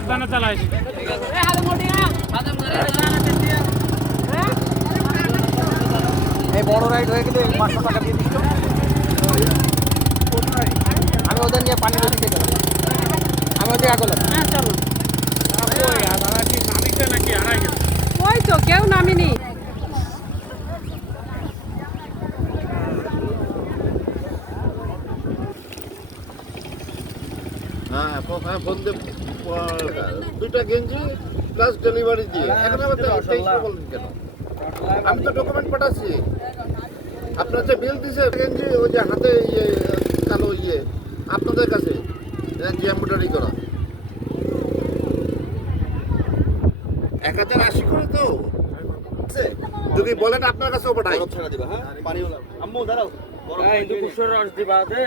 সাবধানে চালাইস। এই বড় রাইড হয়ে গেলে 500 টাকা দিয়ে দিচ্ছ। আমি ওদের নিয়ে পানি বেশি খেতে পারি। আমি ওদের আগলাম। হ্যাঁ চলো। নামিতে নাকি হারাই গেছে? ওই তো কেউ নামিনি। হ্যাঁ ফোন দিয়ে দুইটা গেঞ্জি প্লাস ডেলিভারি দিয়ে এখন আবার 23 বলেন কেন? আমি তো ডকুমেন্ট পাঠাচ্ছি। আপনার যে বিল দিছে গেঞ্জি ওই যে হাতে ইয়ে কালো ইয়ে আপনাদের কাছে যে এমব্রয়ডারি করা 1080 করে তো যদি বলেন আপনার কাছেও পাঠাই। আম্মু দাঁড়াও। হিন্দু কুশোর রস দিবা দে।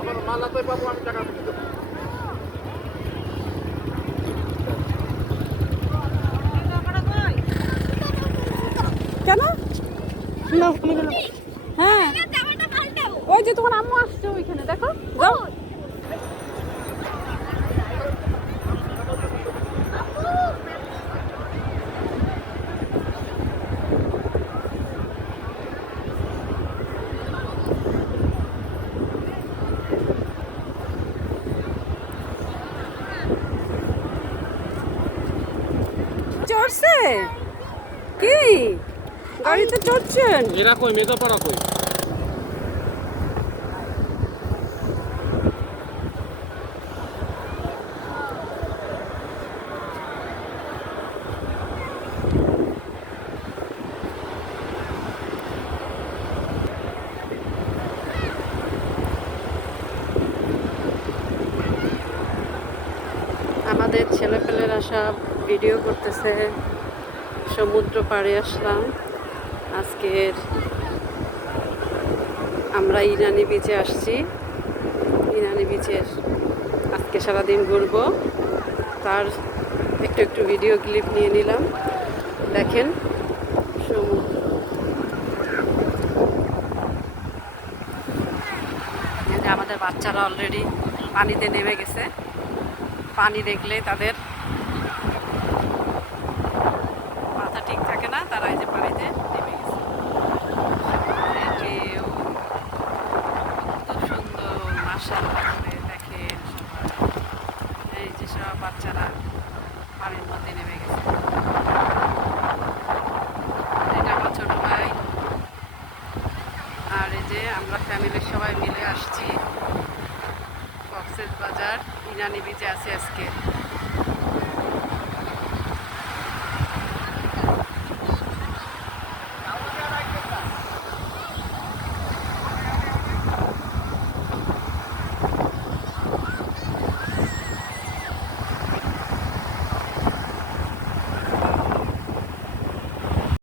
আমার মালাতে পাবো আমি টাকা দিয়ে দেবো। কেন? হ্যাঁ ওই যে তোমার আম্মু আসছে ওইখানে দেখো যাও। চড়ছে কি গাড়িতে চড়ছেন? এরা কই মেকআপ করা কই? আমাদের ছেলেপেলেরা সব ভিডিও করতেছে। সমুদ্র পাড়ে আসলাম আজকের। আমরা ইরানি বিচে আসছি। ইরানি বিচের আজকে সারাদিন ঘুরবো, তার একটু একটু ভিডিও ক্লিপ নিয়ে নিলাম। দেখেন সমুদ্র। এই যে আমাদের বাচ্চারা অলরেডি পানিতে নেমে গেছে। পানি দেখলে তাদের মাথা ঠিক থাকে না, তারা এই যে পানিতে নেমে গেছে। ঢেউ কত সুন্দর, মাশাআল্লাহ করে দেখেন সবাই। এই যে সব বাচ্চারা পানির মধ্যে নেমে গেছে। এটা আমার ছোট ভাই। আর এই যে আমরা ফ্যামিলির সবাই মিলে আসছি কক্সবাজার ইরানি বিচে আছি আজকে।